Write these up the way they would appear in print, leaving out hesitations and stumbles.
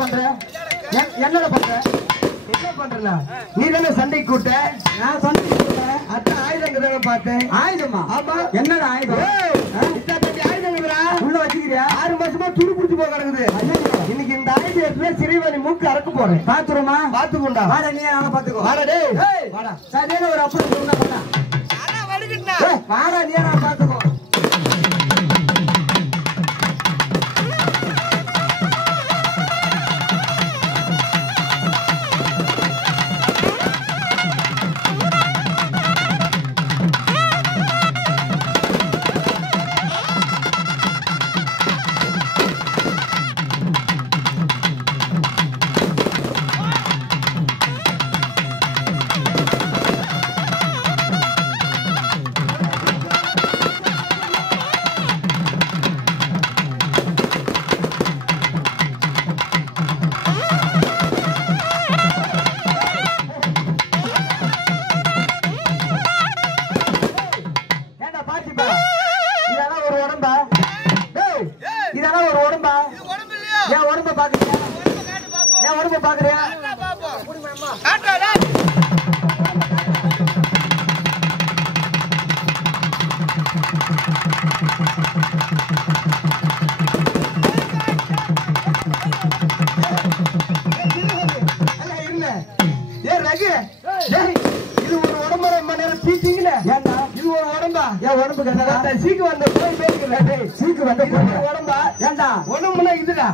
பண்ற என்னடா பண்ற என்ன பண்றல நீ தானே சண்டை கூட்ட நான் சண்டை கூட்டேன் அதான் ஆயுதங்கறத பார்த்தேன் ஆயுதமா ஆமா என்னடா ஆயுதம் இத்தனை ஆயுதங்கறா உள்ள வச்சிக்கிறியா 6 மாசமா துரு புடிச்சு போக கிடக்குது இன்னைக்கு இந்த ஆயுதத்துல சிறைவாணி மூக்கு அறக்க போறேன் பாத்துறோமா பாத்துக்கோண்டா வாடா நீ நாங்க பாத்துக்கோ வாடா டேய் வாடா சரியான ஒரு அப்படி சொன்னா பண்ணா அட வடிக்கிட்டா வாடா நீ நாங்க பாத்துக்கோ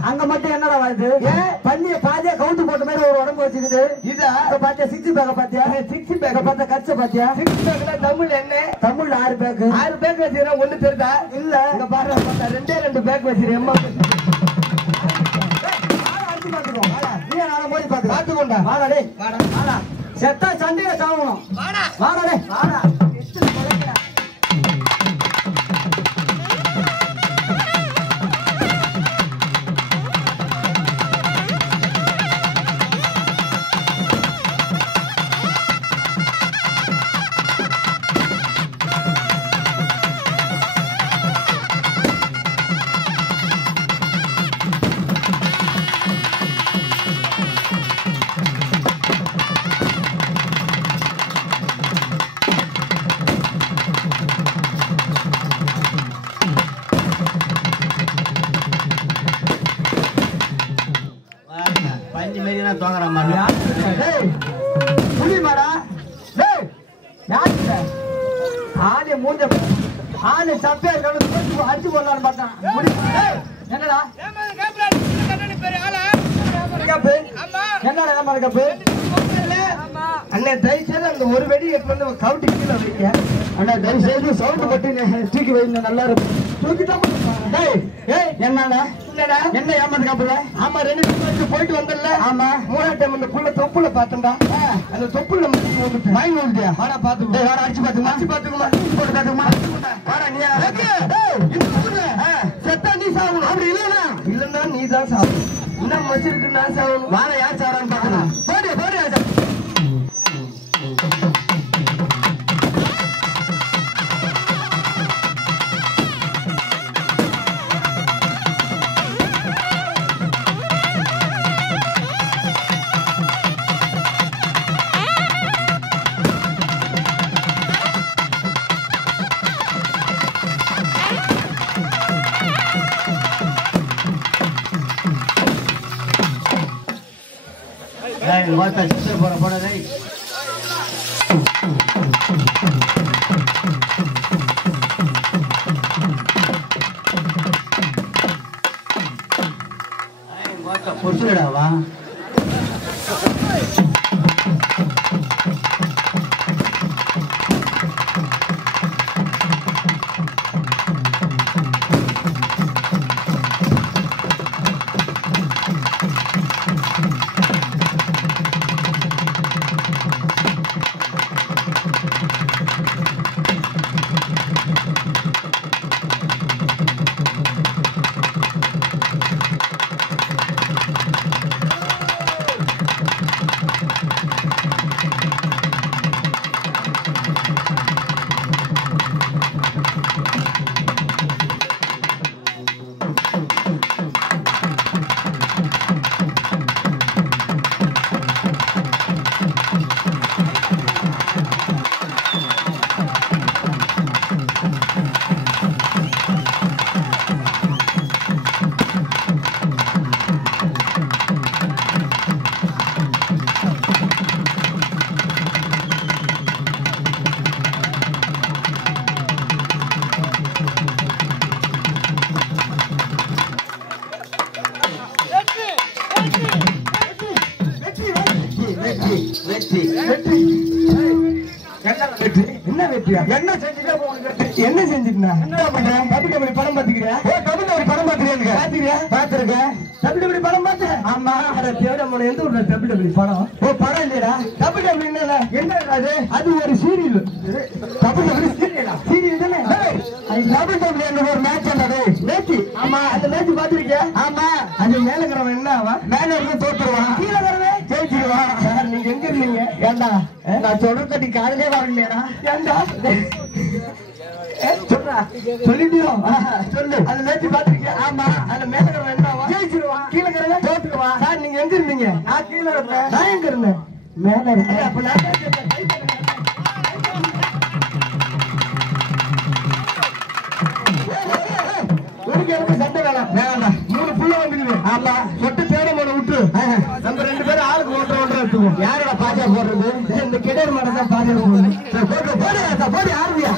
அங்க மட்டும் என்னடா வருது பண்ணிய பாதியா கவுண்ட் போட்ட மாதிரி ஒரு உடம்பு வச்சுக்குது இதா பாத்தியா 6 பேக் பாத்தியா 6 பேக் பார்த்தா கச்ச பாத்தியா 6 பேக்ல தமிழ் என்ன தமிழ்ல 6 பேக் வச்சிரா ஒண்ணு தெரியுதா இல்ல இங்க பாரு பார்த்தா 2 பேக் வச்சிரேன் அம்மா அடிச்சு பாத்துக்கோ வாடா நீ நாளை போய் பாத்துக்கோண்டா வாடா டேய் வாடா செத்தா சண்டையில சாவணும் வாடா டேய் வாடா அடிச்சு போடலான்னு பார்த்தேன் என்னடா என்னடா கப்பு அண்ணே தயவுசெய்து அந்த ஒரு வெடி எடுத்து கவுட்டி கீழே வைக்க அண்ணா தயவுசெய்து சவுண்ட் பட்டு தூக்கி வைங்க நல்லா இருக்கும் தூக்கிதான் என்னடா என்ன ஏமாந்து காப்புல ஆமா 2 டைம் போயிட்டு வந்தல ஆமா 3ஆம் டைம் அந்த புள்ள தொப்புல பார்த்தேன்டா அந்த தொப்புல வாங்கி வந்துட்டியா வாடா பாத்துக்கோ வாடா அடிச்சு பாத்துக்குமா போட்டு பாத்துக்குமா வாடா நீ இந்த ஊர்ல செத்தா நீ சாவணும் அப்படி இல்லன்னா நீ தான் சாவணும் இன்னும் மச்சிருக்கு நான் சாவணும் வாடா யார் சாவறான்னு பாக்கலாம் போடு ஆச்சா What a sister for a day. What a pursuit, வெற்றி. என்ன வெற்றியா? என்ன செஞ்சுட்டே போகணும். என்ன செஞ்சுட்டா? என்ன பண்றேன்? WWE படம் பாத்துக்கிறியா? ஓ WWE படம் பாத்துக்கிறியா? பாத்துக்கிறியா? பாத்துருக்கேன். WWE படம் பாத்து? ஆமா. அட தேடமோட எந்த ஊர்ல WWE படம்? ஓ படம் இல்லடா. WWE என்னடா? என்னடா அது? அது ஒரு சீரியல். WWE சீரியலா? சீரியல் தானே? அது WWE ன்னு ஒரு மேட்ச் என்னடா? மேட்ச். ஆமா. அந்த மேட்ச் பாத்துக்கிறியா? ஆமா. அது மேல இருக்கறவன் என்ன ஆவா? மேல இருக்க தோத்துருவான். கீழ இருக்கறவன் ஜெயிச்சிடுவான். சார் நீங்க எங்க இருந்தீங்க? ஏண்டா நான் சொல்றத நீ காதுலயே வரலையாடா? ஏண்டா சொல்றா சொல்லிட்டியோ? சொல்லு. அந்த மேட்ச் பாத்துக்கிறியா? ஆமா. அந்த மேல இருக்கறவன் என்ன ஆவா? ஜெயிச்சிடுவான். கீழ இருக்கறவன் தோத்துருவான். சார் நீங்க எங்க இருந்தீங்க? நான் கீழ இருந்தேன். நான் எங்க இருந்தேன்? மேல இருந்தேன். அப்ப நான் சண்டை வேணாம். வேணாம். 3 புள்ள வந்துக்குது. ஆமா. சொட்டு தேட மாட விட்டு நம்ம 2 பேரும் ஆளுக்கு ஒன்றரை எடுத்துக்குவோம். யாரோட பாஜா போடுறது? இந்த கிடர் மாடம் தான் பாஜா போடுறது. போடு ஆரம்பியா.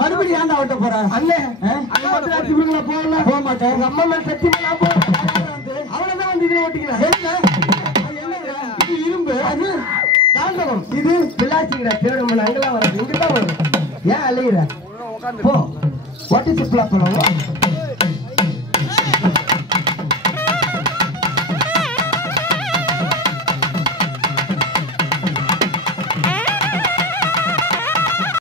மறுபடியும் ஏன்டா விட்ட போற அண்ணே? போக மாட்டேன். அம்மா மேல சத்தியமா அவ்வளவுதான் வந்து இதுல ஓட்டிக்கிறேன். இது இரும்பு, அது தாண்டவம், இது பிளாஸ்டிக். திரும்ப அங்கெல்லாம் வராது, இங்கதான் வரும். ஏன் அழுகிற? போ. What is black?